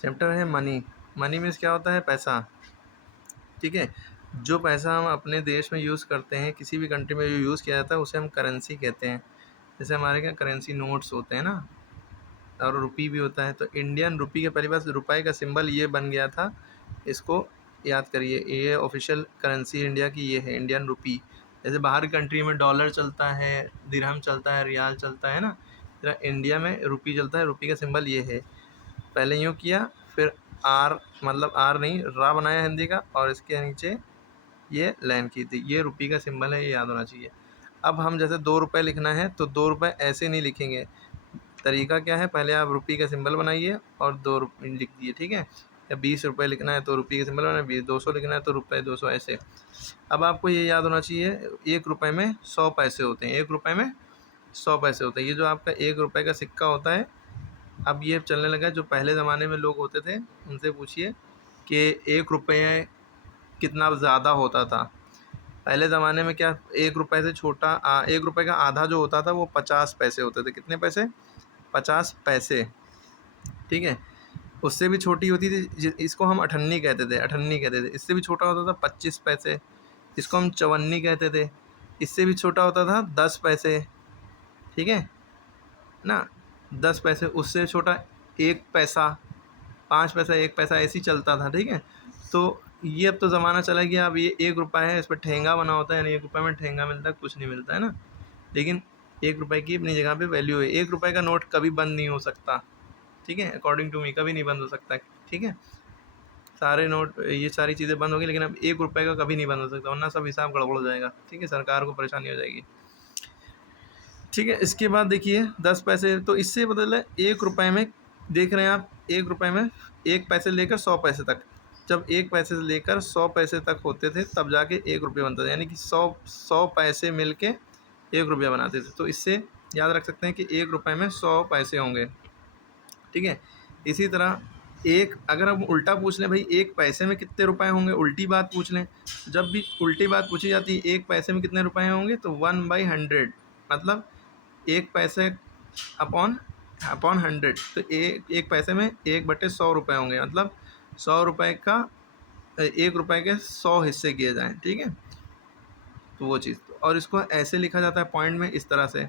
Chapter है money. Money means क्या होता है? पैसा। ठीक है, जो पैसा हम अपने देश में यूज़ करते हैं, किसी भी कंट्री में जो यूज़ किया जाता है उसे हम करेंसी कहते हैं। जैसे हमारे क्या करेंसी नोट्स होते हैं ना, और रुपी भी होता है। तो इंडियन रुपी के पहली बार रुपये का सिंबल ये बन गया था, इसको याद करिए। ये ऑफिशियल करेंसी इंडिया की ये है, इंडियन रुपी। जैसे बाहर कंट्री में डॉलर चलता है, दिरहम चलता है, रियाल चलता है ना, तेरा इंडिया में रुपी चलता है। रुपी का सिंबल ये है। पहले यूँ किया, फिर आर, मतलब आर नहीं रा बनाया हिंदी का, और इसके नीचे ये लाइन की थी। ये रुपी का सिंबल है, ये याद होना चाहिए। अब हम जैसे 2 रुपये लिखना है तो 2 रुपये ऐसे नहीं लिखेंगे। तरीका क्या है? पहले आप रुपये का सिंबल बनाइए और 2 रुपये लिख दिए, ठीक है। या 20 रुपये लिखना है तो रुपये का सिंबल बनाइए, 200 लिखना है तो रुपये 200, ऐसे। अब आपको ये याद होना चाहिए, 1 रुपये में 100 पैसे होते हैं। 1 रुपये में 100 पैसे होते हैं। ये जो आपका 1 रुपये का सिक्का होता है, अब ये चलने लगा है। जो पहले ज़माने में लोग होते थे उनसे पूछिए कि 1 रुपये कितना ज़्यादा होता था। पहले ज़माने में क्या, 1 रुपये से छोटा 1 रुपये का आधा जो होता था वो 50 पैसे होते थे। कितने पैसे? 50 पैसे, ठीक है। उससे भी छोटी होती थी, इसको हम अठन्नी कहते थे, अठन्नी कहते थे। इससे भी छोटा होता था 25 पैसे, इसको हम चवन्नी कहते थे। इससे भी छोटा होता था 10 पैसे, ठीक है ना, 10 पैसे। उससे छोटा 1 पैसा, 5 पैसा, 1 पैसा, ऐसे ही चलता था, ठीक है। तो ये अब तो ज़माना चला गया। अब ये 1 रुपये है, इस पर ठेंगा बना होता है, यानी 1 रुपये में ठेंगा मिलता है, कुछ नहीं मिलता है ना। लेकिन 1 रुपये की अपनी जगह पे वैल्यू है। 1 रुपये का नोट कभी बंद नहीं हो सकता, ठीक है, अकॉर्डिंग टू मी कभी नहीं बंद हो सकता, ठीक है। सारे नोट, ये सारी चीज़ें बंद होगी, लेकिन अब 1 रुपये का कभी नहीं बंद हो सकता, वरना सब हिसाब गड़बड़ हो जाएगा, ठीक है, सरकार को परेशानी हो जाएगी, ठीक है। इसके बाद देखिए 10 पैसे, तो इससे बदल है 1 रुपये में। देख रहे हैं आप, 1 रुपये में 1 पैसे लेकर 100 पैसे तक, जब 1 पैसे से लेकर 100 पैसे तक होते थे तब जाके 1 रुपये बनता था, यानी कि 100 पैसे मिल के 1 रुपया बनाते थे। तो इससे याद रख सकते हैं कि 1 रुपये में 100 पैसे होंगे, ठीक है। इसी तरह एक, अगर हम उल्टा पूछ लें भाई 1 पैसे में कितने रुपए होंगे, उल्टी बात पूछ लें, जब भी उल्टी बात पूछी जाती है 1 पैसे में कितने रुपए होंगे, तो 1/100, मतलब 1 पैसे अपॉन 100। तो एक पैसे में 1/100 रुपये होंगे, मतलब 100 रुपये का 1 रुपये के 100 हिस्से किए जाएँ, ठीक है। तो वो चीज़, और इसको ऐसे लिखा जाता है पॉइंट में, इस तरह से।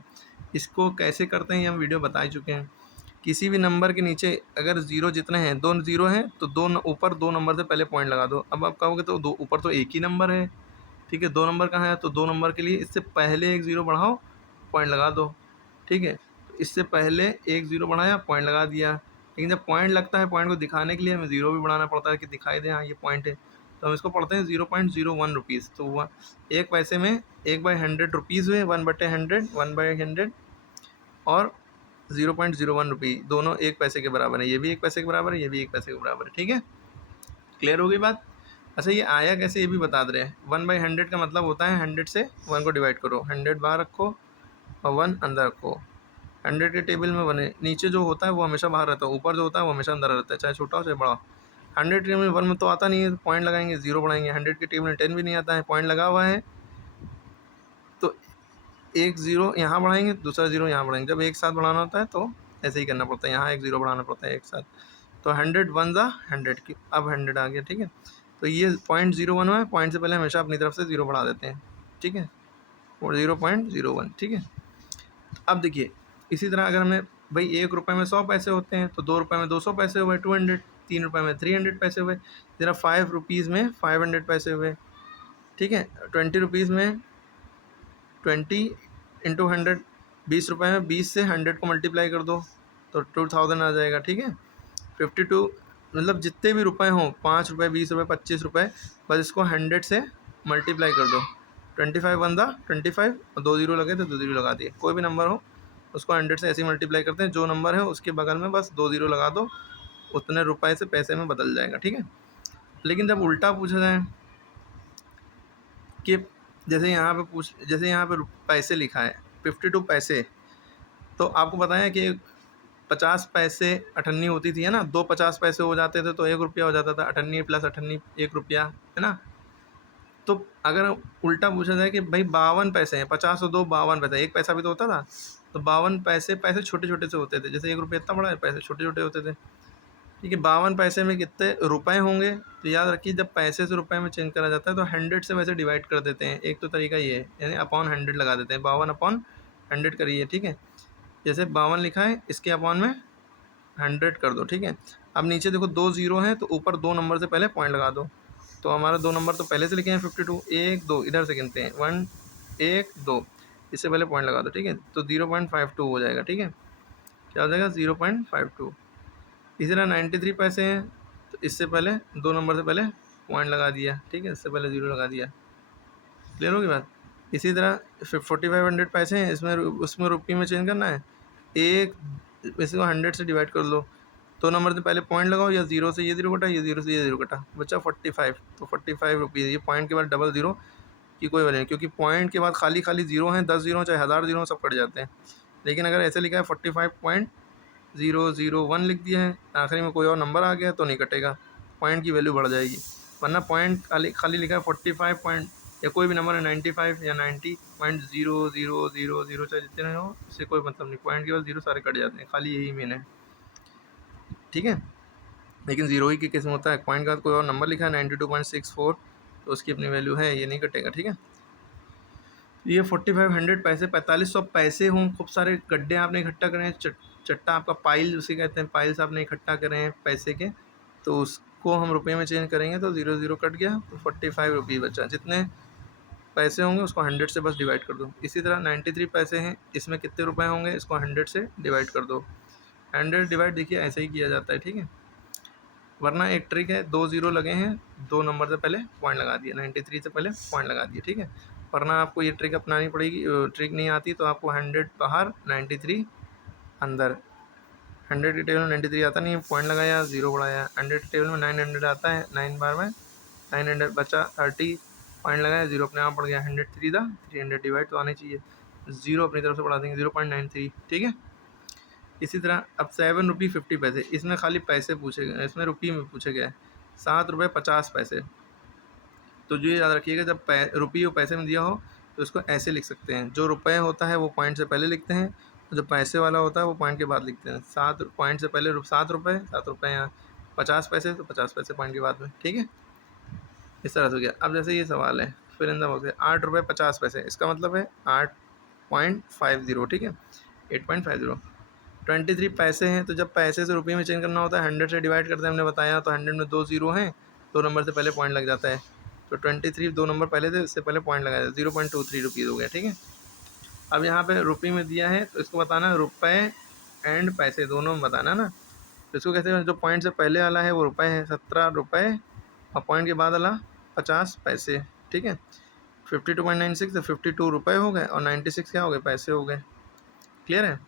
इसको कैसे करते हैं ये हम वीडियो बता ही चुके हैं। किसी भी नंबर के नीचे अगर ज़ीरो जितने हैं, 2 ज़ीरो हैं तो ऊपर 2 नंबर से पहले पॉइंट लगा दो। अब आप कहोगे तो दो ऊपर तो एक ही नंबर है, ठीक है, 2 नंबर कहाँ है, तो 2 नंबर के लिए इससे पहले एक ज़ीरो बढ़ाओ, पॉइंट लगा दो, ठीक है। तो इससे पहले एक ज़ीरो बढ़ाया, पॉइंट लगा दिया। लेकिन जब पॉइंट लगता है, पॉइंट को दिखाने के लिए हमें ज़ीरो भी बढ़ाना पड़ता है कि दिखाई दे हाँ ये पॉइंट है। तो हम इसको पढ़ते हैं 0.01 रुपीज़। तो हुआ 1 पैसे में 1/100 रुपीज़ हुए, 1/100, 1/100, और 0.01 रुपये, दोनों 1 पैसे के बराबर है। ये भी 1 पैसे के बराबर है, ये भी 1 पैसे के बराबर है, ठीक है। क्लियर हो गई बात? अच्छा, ये आया कैसे ये भी बता दे रहे हैं। 1/100 का मतलब होता है 100 से 1 को डिवाइड करो, 100 बाहर रखो और 1 अंदर रखो। 100 के टेबल में बने नीचे जो होता है वो हमेशा बाहर रहता है, ऊपर जो होता है वो हमेशा अंदर रहता है, चाहे छोटा हो चाहे बड़ा। 100 के टेबल में 1 में तो आता नहीं है, पॉइंट लगाएंगे, 0 बढ़ाएंगे। 100 के टेबल में 10 भी नहीं आता है, पॉइंट लगा हुआ है, तो एक ज़ीरो यहाँ बढ़ाएंगे, दूसरा ज़ीरो यहाँ बढ़ाएंगे। जब एक साथ बढ़ाना होता है तो ऐसे ही करना पड़ता है, यहाँ एक ज़ीरो बढ़ाना पड़ता है एक साथ। तो 100 1 ज़ा 100 की, अब 100 आ गया, ठीक है। तो ये 0.01 हुआ है, पॉइंट से पहले हमेशा अपनी तरफ से ज़ीरो बढ़ा देते हैं, ठीक है, और 0.01, ठीक है। अब देखिए इसी तरह अगर हमें भाई 1 रुपये में 100 पैसे होते हैं, तो 2 रुपये में 200 पैसे हुए, 200, 3 रुपये में 300 पैसे हुए, ज़रा 5 रुपीज़ में 500 पैसे हुए, ठीक है। 20 रुपीज़ में 20 इंटू 100, 20 रुपये में 20 से 100 को मल्टीप्लाई कर दो तो 2000 आ जाएगा, ठीक है। 52, मतलब जितने भी रुपए हों, 5 रुपये, 20 रुपये, 25 रुपये, बस इसको 100 से मल्टीप्लाई कर दो। 25 1 दा 25, और 2 ज़ीरो लगे तो 2 ज़ीरो लगा दिए। कोई भी नंबर हो उसको 100 से ऐसे ही मल्टीप्लाई करते हैं, जो नंबर है उसके बगल में बस 2 ज़ीरो लगा दो, उतने रुपए से पैसे में बदल जाएगा, ठीक है। लेकिन जब उल्टा पूछा जाए कि जैसे यहाँ पे पैसे लिखा है 52 पैसे, तो आपको बताया कि 50 पैसे अठन्नी होती थी, है ना, 2 50 पैसे हो जाते थे तो 1 रुपया हो जाता था, अठन्नी प्लस अठन्नी 1 रुपया, है ना। तो अगर उल्टा पूछा जाए कि भाई 52 पैसे हैं, 50 और 2 52 पैसे, 1 पैसा भी तो होता था, तो 52 पैसे, पैसे छोटे छोटे से होते थे, जैसे 1 रुपया इतना बड़ा है, पैसे छोटे छोटे होते थे, ठीक है। 52 पैसे में कितने रुपए होंगे, तो याद रखिए जब पैसे से रुपए में चेंज करा जाता है तो 100 से वैसे डिवाइड कर देते हैं। एक तो तरीका ये है, यानी अपॉन 100 लगा देते हैं, 52 अपॉन 100 करिए। ठीक है, जैसे 52 लिखा है, इसके अपॉन में 100 कर दो। ठीक है, अब नीचे देखो 2 ज़ीरो हैं, तो ऊपर 2 नंबर से पहले पॉइंट लगा दो। तो हमारा 2 नंबर तो पहले से लिखे हैं 52, 1 2 इधर से गिनते हैं 1 1 2, इससे पहले पॉइंट लगा दो। ठीक है, तो 0.52 हो जाएगा। ठीक है, क्या हो जाएगा 0.52। इसी तरह 93 पैसे हैं, तो इससे पहले 2 नंबर से पहले पॉइंट लगा दिया। ठीक है, इससे पहले 0 लगा दिया। क्लियर होगी बात। इसी तरह 4500 पैसे हैं, इसमें उसमें रुपये में चेंज करना है। एक इसी को 100 से डिवाइड कर लो, 2 नंबर से पहले पॉइंट लगाओ, या 0 से ये 0 कटा, ये 0 से ये 0 कटा, बचा 45। तो 45 रुपीज़। ये पॉइंट के बाद डबल ज़ीरो की कोई वैल्यू नहीं, क्योंकि पॉइंट के बाद खाली खाली ज़ीरो हैं, 10 ज़ीरो चाहे 1000 ज़ीरो सब कट जाते हैं। लेकिन अगर ऐसे लिखा है 45.001 लिख दिया है, आखिरी में कोई और नंबर आ गया तो नहीं कटेगा, पॉइंट की वैल्यू बढ़ जाएगी। वरना पॉइंट खाली खाली लिखा है 45 पॉइंट या कोई भी नंबर है 95 या 90.0000 चाहे जितने हो, इससे कोई मतलब नहीं, पॉइंट के बाद जीरो सारे कट जाते हैं, खाली यही मीन है। ठीक है, लेकिन ज़ीरो ही की किस्म होता है, पॉइंट का कोई और नंबर लिखा है 92.64 तो उसकी अपनी वैल्यू है, ये नहीं कटेगा। ठीक है, ये 4500 पैसे 4500 पैसे हों, खूब सारे गड्ढे आपने इकट्ठा करे हैं, चट्टा आपका पाइल उसे कहते हैं, पाइल्स आपने इकट्ठा करे हैं पैसे के, तो उसको हम रुपये में चेंज करेंगे तो 0 0 कट गया, तो 45 रुपये बचा। जितने पैसे होंगे उसको 100 से बस डिवाइड कर दो। इसी तरह 93 पैसे हैं, इसमें कितने रुपए होंगे, इसको 100 से डिवाइड कर दो। 100 डिवाइड देखिए ऐसे ही किया जाता है। ठीक है, वरना एक ट्रिक है, 2 ज़ीरो लगे हैं, 2 नंबर से पहले पॉइंट लगा दिया, 93 से पहले पॉइंट लगा दिया। ठीक है, वरना आपको ये ट्रिक अपनानी पड़ेगी। ट्रिक नहीं आती तो आपको 100 बाहर 93 अंदर। 100 की टेबल में 93 आता नहीं है, पॉइंट लगाया, ज़ीरो बढ़ाया। 100 की टेबल में 900 आता है, 9 बार में 900 बचा, 30 पॉइंट लगाया, जीरो अपने आप बढ़ गया। 100 3 था, 300 डिवाइड तो आने चाहिए, जीरो अपनी तरफ से बढ़ा देंगे 0.93। ठीक है, इसी तरह अब 7 रुपये 50 पैसे, इसमें खाली पैसे पूछे गए, इसमें रुपये में पूछे गए 7 रुपये 50 पैसे। तो जो याद रखिएगा, जब रुपये और पैसे में दिया हो तो इसको ऐसे लिख सकते हैं, जो रुपये होता है वो पॉइंट से पहले लिखते हैं, और जो पैसे वाला होता है वो पॉइंट के बाद लिखते हैं। 7 पॉइंट से पहले 7 रुपये, 7 रुपये यहाँ 50 पैसे, तो 50 पैसे पॉइंट के बाद में। ठीक है, इस तरह से हो गया। अब जैसे ये सवाल है, फिर इन दबा से 8 रुपये 50 पैसे, इसका मतलब है 8.50। ठीक है, 8.50। 23 पैसे हैं, तो जब पैसे से रुपये में चेंज करना होता है 100 से डिवाइड करते हैं, हमने बताया, तो 100 में 2 ज़ीरो हैं, 2 नंबर से पहले पॉइंट लग जाता है, तो 23 2 नंबर पहले थे, उससे पहले पॉइंट लगाया, 0.23 रुपीज़ हो गया। ठीक है, अब यहाँ पे रुपये में दिया है तो इसको बताना रुपये एंड पैसे दोनों में बताना ना। तो इसको कहते हैं, जो पॉइंट से पहले वाला है वो रुपये है, 17 रुपये, और पॉइंट के बाद वाला 50 पैसे। ठीक है, 52.96 तो 52 रुपये हो गए, और 96 क्या हो गए, पैसे हो गए। क्लियर है।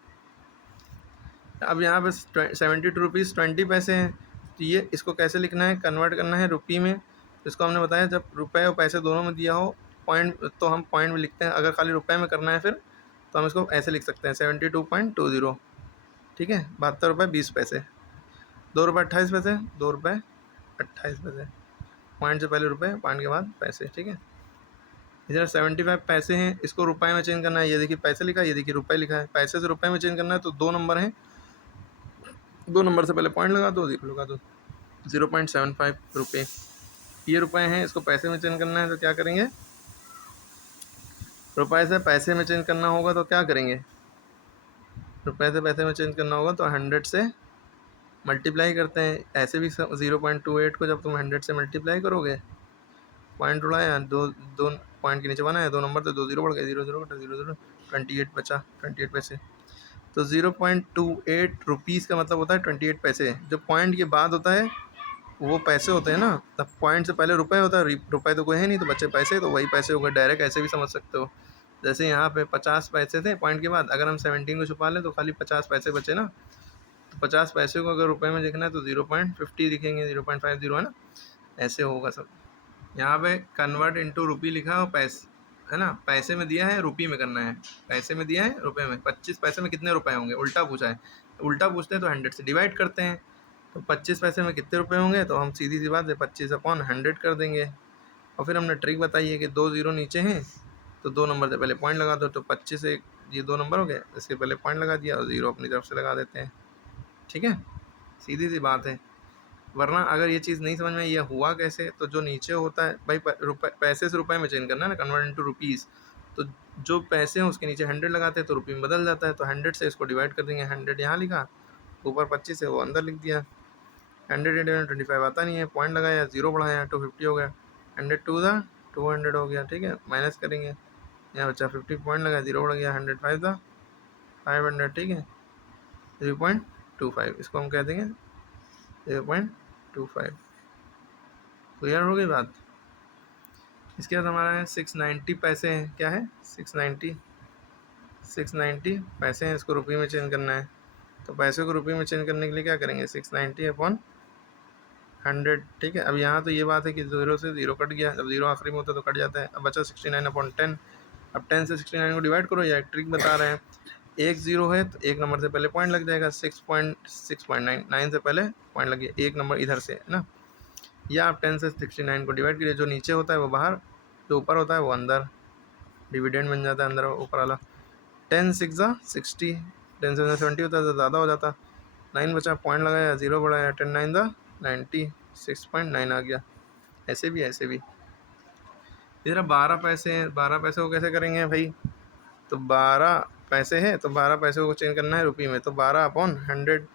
अब यहाँ पे 72 रुपीज़ 20 पैसे हैं, तो ये इसको कैसे लिखना है, कन्वर्ट करना है रुपये में। इसको हमने बताया, जब रुपये और पैसे दोनों में दिया हो पॉइंट, तो हम पॉइंट में लिखते हैं। अगर खाली रुपये में करना है फिर तो हम इसको ऐसे लिख सकते हैं 72.20। ठीक है, 72 रुपये 20 पैसे, 2 रुपये 28 पैसे, 2 रुपये 28 पैसे, पॉइंट से पहले रुपये, पॉइंट के बाद पैसे। ठीक है, इस तरह 75 पैसे हैं, इसको रुपये में चेंज करना है, ये देखिए पैसे लिखा है, ये देखिए रुपये लिखा है, पैसे से रुपये में चेंज करना है, तो 2 नंबर हैं, 2 नंबर से पहले पॉइंट लगा दो, जीरो लगा दो, 0.75 रुपये। ये रुपये हैं, इसको पैसे में चेंज करना है, तो क्या करेंगे, रुपये से पैसे में चेंज करना होगा तो क्या करेंगे, रुपये से पैसे में चेंज करना होगा तो 100 से मल्टीप्लाई करते हैं। ऐसे भी 0.28 को जब तुम 100 से मल्टीप्लाई करोगे, पॉइंट उड़ाया, दो दो पॉइंट के नीचे बनाया, 2 नंबर तो 2 ज़ीरो बढ़ गए, 0 0 0 0 28 बचा, 28 पैसे। तो 0.28 रुपीज़ का मतलब होता है 28 पैसे। जो पॉइंट के बाद होता है वो पैसे होते हैं ना, तब पॉइंट से पहले रुपये होता है, रुपये तो कोई है नहीं, तो बच्चे पैसे, तो वही पैसे हो गए। डायरेक्ट ऐसे भी समझ सकते हो, जैसे यहाँ पे 50 पैसे थे पॉइंट के बाद, अगर हम 17 को छुपा लें तो खाली 50 पैसे बचे ना, तो 50 पैसे को अगर रुपये में लिखना है तो 0.50 लिखेंगे, 0.50 है ना, ऐसे होगा सब। यहाँ पे कन्वर्ट इनटू रुपी लिखा और पैसे है ना, पैसे में दिया है, रुपये में करना है, पैसे में दिया है, रुपये में। 25 पैसे में कितने रुपए होंगे, उल्टा पूछा है, उल्टा पूछते हैं तो 100 से डिवाइड करते हैं, तो 25 पैसे में कितने रुपए होंगे, तो हम सीधी सी बात है 25/100 कर देंगे। और फिर हमने ट्रिक बताई है कि 2 ज़ीरो नीचे हैं, तो 2 नंबर से पहले पॉइंट लगा दो, तो 25 से ये 2 नंबर हो गए, इसके पहले पॉइंट लगा दिया और ज़ीरो अपनी तरफ से लगा देते हैं। ठीक है, सीधी सी बात है। वरना अगर ये चीज़ नहीं समझ में ये हुआ कैसे, तो जो नीचे होता है भाई पैसे से रुपए में चेंज करना है ना, कन्वर्ट इनटू रुपीज़। तो जो पैसे हैं उसके नीचे 100 लगाते हैं तो रुपये में बदल जाता है। तो 100 से इसको डिवाइड कर देंगे, 100 यहाँ लिखा, ऊपर 25 है वो अंदर लिख दिया। 100 आता नहीं है, पॉइंट लगाया, 0 बढ़ाया, 250 हो गया। 100 टू द 200 हो गया, ठीक है। माइनस करेंगे, यहाँ बच्चा 50 पॉइंट लगाया, 0 बढ़ गया। 100 5 था 500, ठीक है। 0.25 इसको हम कह देंगे 0.25। क्लियर हो गई बात। इसके बाद हमारा है 690 पैसे हैं। क्या है? 690 पैसे हैं। इसको रुपये में चेंज करना है। तो पैसे को रुपये में चेंज करने के लिए क्या करेंगे? 690 अपॉन 100, ठीक है। अब यहाँ तो ये बात है कि 0 से 0 कट गया, जब 0 आखिरी में होता है तो कट जाता है। अब बचा 69 अपॉन 10। अब 10 से 69 को डिवाइड करो, या एक ट्रिक बता रहे हैं। एक 0 है तो एक नंबर से पहले पॉइंट लग जाएगा। 6.6.9 9 से पहले पॉइंट लग गया, एक नंबर इधर से, है ना। या आप 10 से 69 को डिवाइड करिए, जो नीचे होता है वो बाहर, जो ऊपर होता है वो अंदर, डिविडेंड बन जाता है अंदर ऊपर वाला। 10 6 60, 10 से 70 होता है तो ज़्यादा हो जाता। 9 बचा, पॉइंट लगाया, 0 बढ़ाया, 10 9 90, 6.9 आ गया। ऐसे भी ऐसे भी। इधर 12 पैसे हैं। 12 पैसे को कैसे करेंगे भाई? तो 12 पैसे है तो 12 पैसे को चेंज करना है रुपये में, तो 12 अपॉन 100।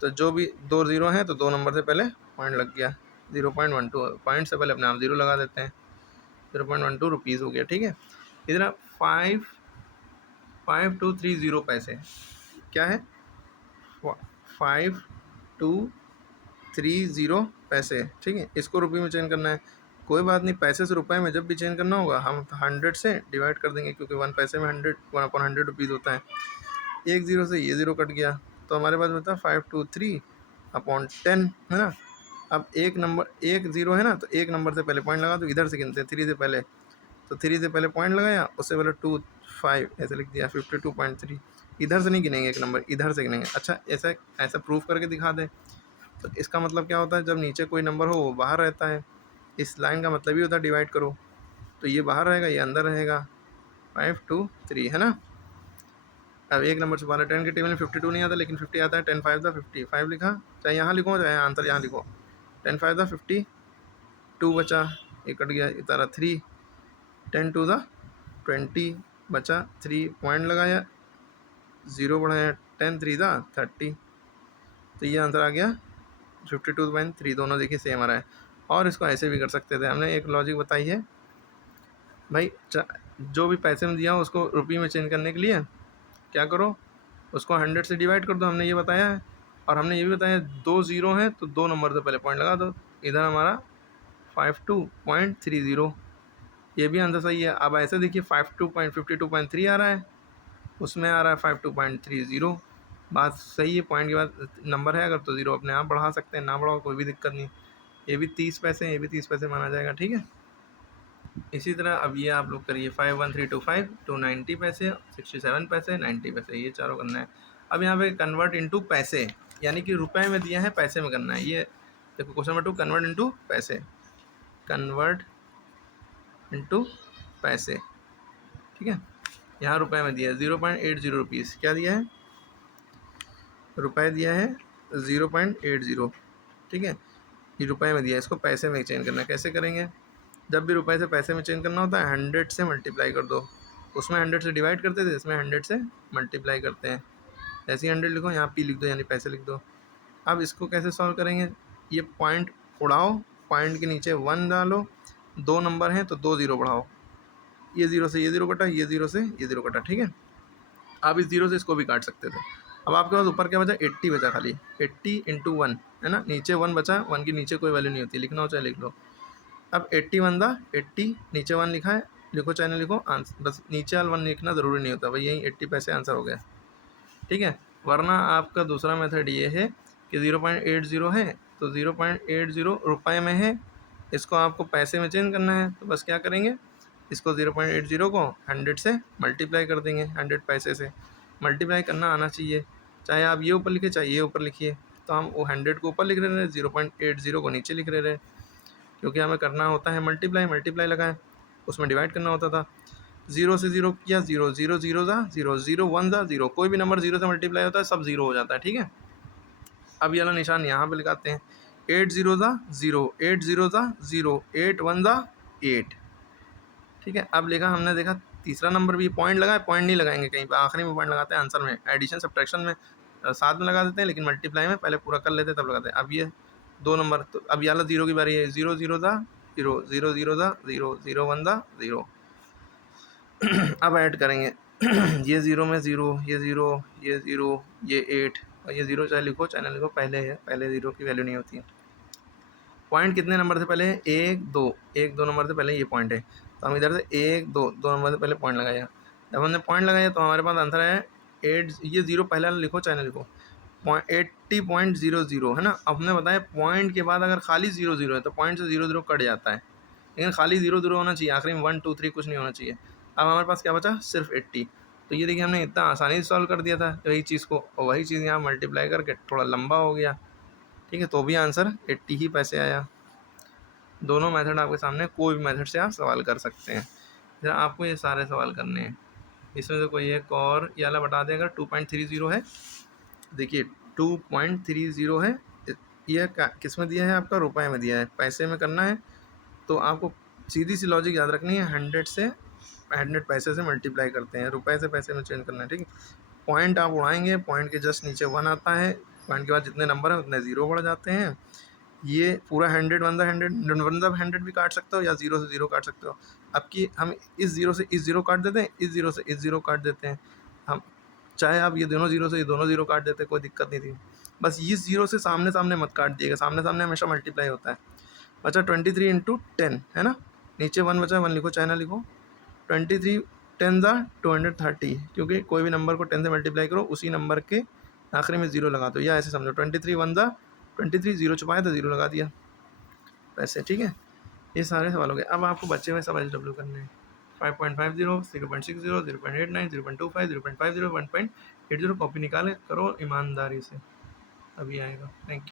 तो जो भी 2 0 हैं तो 2 नंबर से पहले पॉइंट लग गया। 0.12 पॉइंट से पहले अपने आप 0 लगा देते हैं। 0.12 रुपीज़ हो गया, ठीक है। इधर 5230 पैसे। क्या है? 5230 पैसे, ठीक है। इसको रुपये में चेंज करना है। कोई बात नहीं, पैसे से रुपए में जब भी चेंज करना होगा हम 100 से डिवाइड कर देंगे, क्योंकि 1 पैसे में 1/100 रुपीज़ होता है। एक 0 से ये 0 कट गया, तो हमारे पास बता 523 अपॉन 10, है ना। अब एक 0 है ना, तो एक नंबर से पहले पॉइंट लगा, तो इधर से गिनते हैं 3 से पहले। तो 3 से पहले पॉइंट लगाया, उससे पहले 25 ऐसे लिख दिया, 52.3। इधर से नहीं गिनेंगे एक नंबर, इधर से गिनेंगे। अच्छा, ऐसा प्रूफ करके दिखा दे। तो इसका मतलब क्या होता है? जब नीचे कोई नंबर हो वो बाहर रहता है। इस लाइन का मतलब ही होता है डिवाइड करो। तो ये बाहर रहेगा, ये अंदर रहेगा। 523, है ना। अब एक नंबर छुपा 10 के टेबल में 52 नहीं आता, लेकिन 50 आता है। 10 5 55 लिखा, चाहे यहाँ लिखो चाहे आंसर यहाँ लिखो। 10 5 52 बचा, ये कट गया, इतारा 3। 10 2 20 बचा, 3 पॉइंट लगाया, 0 बढ़ाया, 10 3 30। तो ये आंसर आ गया 52.3। दोनों देखिए सेम आ रहा है। और इसको ऐसे भी कर सकते थे। हमने एक लॉजिक बताई है भाई, जो भी पैसे में दिया हो उसको रुपये में चेंज करने के लिए क्या करो? उसको 100 से डिवाइड कर दो, हमने ये बताया है। और हमने ये भी बताया 2 0 हैं तो 2 नंबर से पहले पॉइंट लगा दो। इधर हमारा 52.30, ये भी आंसर सही है। अब ऐसे देखिए 52.3 आ रहा है, उसमें आ रहा है 52.30। बात सही है, पॉइंट के बाद नंबर है अगर तो 0 अपने आप बढ़ा सकते हैं, ना बढ़ाओ कोई भी दिक्कत नहीं। ये भी 30 पैसे हैं, ये भी 30 पैसे माना जाएगा, ठीक है। इसी तरह अब ये आप लोग करिए 51325, 290 पैसे, 67 पैसे, 90 पैसे, ये चारों करना है। अब यहाँ पे कन्वर्ट इनटू पैसे, यानी कि रुपए में दिया है पैसे में करना है। ये देखो क्वेश्चन नंबर 2, कन्वर्ट इनटू पैसे, कन्वर्ट इनटू पैसे, ठीक है। यहाँ रुपए में दिया है 0.80 रुपीज़। क्या दिया है? रुपए दिया है 0.80, ठीक है। ये रुपए में दिया है, इसको पैसे में चेंज करना है। कैसे करेंगे? जब भी रुपए से पैसे में चेंज करना होता है 100 से मल्टीप्लाई कर दो। उसमें 100 से डिवाइड करते थे, इसमें 100 से मल्टीप्लाई करते हैं। ऐसे ही 100 लिखो, यहाँ पी लिख दो, यानी पैसे लिख दो। अब इसको कैसे सॉल्व करेंगे? ये पॉइंट उड़ाओ, पॉइंट के नीचे 1 डालो, 2 नंबर हैं तो 2 0 बढ़ाओ। ये 0 से ये 0 कटा, ये 0 से ये 0 कटा, ठीक है। आप इस 0 से इसको भी काट सकते थे। अब आपके पास ऊपर क्या बचा? 80 बचा खाली। 80 इंटू 1, है ना। नीचे 1 बचा, 1 के नीचे कोई वैल्यू नहीं होती, लिखना हो चाहे लिख लो। अब 81 80, नीचे 1 लिखा है, लिखो चाहे ना लिखो, आंसर बस नीचे वाला 1 लिखना ज़रूरी नहीं होता भाई, यही 80 पैसे आंसर हो गया, ठीक है। वरना आपका दूसरा मेथड ये है कि 0.80 है तो 0.80 रुपये में है, इसको आपको पैसे में चेंज करना है। तो बस क्या करेंगे, इसको 0.80 को 100 से मल्टीप्लाई कर देंगे। 100 पैसे से मल्टीप्लाई करना आना चाहिए, चाहे आप ये ऊपर लिखिए चाहे ये ऊपर लिखिए। तो हम वो 100 को ऊपर लिख रहे हैं, 0.80 को नीचे लिख रहे हैं, क्योंकि हमें करना होता है मल्टीप्लाई लगाएं, उसमें डिवाइड करना होता था। 0 से 0 किया, 0 0 0 ज़ा 0 0 1 ज़ा 0, कोई भी नंबर 0 से मल्टीप्लाई होता है सब 0 हो जाता है, ठीक है। अब ये वाला निशान यहाँ पे लगाते हैं, 8 0 ज़ा 0, 8 0 ज़ा 0, 8 1 ज़ा 8। ठीक है, अब लिखा हमने देखा तीसरा नंबर भी पॉइंट लगा है, पॉइंट नहीं लगाएंगे कहीं पर, आखिरी में पॉइंट लगाते हैं आंसर में। एडिशन सब्ट्रैक्शन में साथ में लगा देते हैं, लेकिन मल्टीप्लाई में पहले पूरा कर लेते हैं तब लगाते हैं। अब ये 2 नंबर, तो अब ये वाला 0 की बारी है। 0 0 ज़ा 0, 0 0 ज़ा 0, 0 1 ज़ा 0। अब ऐड करेंगे ये 0 में 0, ये 0, ये 0, ये 8 और ये 0 चाहे लिखो चाहे ना लिखो, पहले है, पहले 0 की वैल्यू नहीं होती है। पॉइंट कितने नंबर से पहले है? 1 2, 1 2 नंबर से पहले ये पॉइंट है, तो हम इधर से 1 2 2 नंबर से पहले पॉइंट लगाया। जब हमने पॉइंट लगाया तो हमारे पास आंसर है 8, ये 0 पहले वाला लिखो चाहे ना लिखो, 80.00 है ना। अब हमने बताया पॉइंट के बाद अगर खाली 0 0 है तो पॉइंट से 0 0 कट जाता है, लेकिन खाली 0 0 होना चाहिए, आखिरी में 1 2 3 कुछ नहीं होना चाहिए। अब हमारे पास क्या बचा? सिर्फ 80। तो ये देखिए हमने इतना आसानी से सॉल्व कर दिया था वही चीज़ को, और वही चीज़ यहाँ मल्टीप्लाई करके थोड़ा लंबा हो गया। ठीक है, तो भी आंसर 80 ही पैसे आया। दोनों मेथड आपके सामने, कोई भी मेथड से आप सवाल कर सकते हैं। फिर आपको ये सारे सवाल करने हैं। इसमें से कोई एक और ये वाला बता दें, अगर 2.30 है, देखिए 2.30 है, ये किस में दिया है? आपका रुपए में दिया है, पैसे में करना है तो आपको सीधी सी लॉजिक याद रखनी है, 100 पैसे से मल्टीप्लाई करते हैं, रुपए से पैसे में चेंज करना है। ठीक है, पॉइंट आप उड़ाएंगे, पॉइंट के जस्ट नीचे 1 आता है, पॉइंट के बाद जितने नंबर हैं उतने 0 बढ़ जाते हैं। ये पूरा 100 1 100 भी काट सकते हो या 0 से 0 काट सकते हो। अब कि हम इस 0 से इस 0 काट देते हैं, इस 0 से इस 0 काट देते हैं। हम चाहे आप ये दोनों 0 से ये दोनों 0 काट देते, कोई दिक्कत नहीं थी। बस इस 0 से सामने सामने मत काट दिएगा, सामने सामने हमेशा मल्टीप्लाई होता है। बचा 23 इंटू 10 है ना, नीचे 1 बचा, 1 लिखो चाहे ना लिखो। 23 10 ज़ा 230, क्योंकि कोई भी नंबर को 10 से मल्टीप्लाई करो उसी नंबर के आखिरी में 0 लगा दो, या ऐसे समझो 23 1 ज़ा 23, 0 छुपाया तो 0 लगा दिया पैसे। ठीक है, ये सारे सवाल हो गए। अब आपको बच्चे में सब SW करने हैं। 5.50, 0.60, 0.89, 0.25, 0.50, 1.80 कॉपी निकाले करो ईमानदारी से, अभी आएगा। Thank you.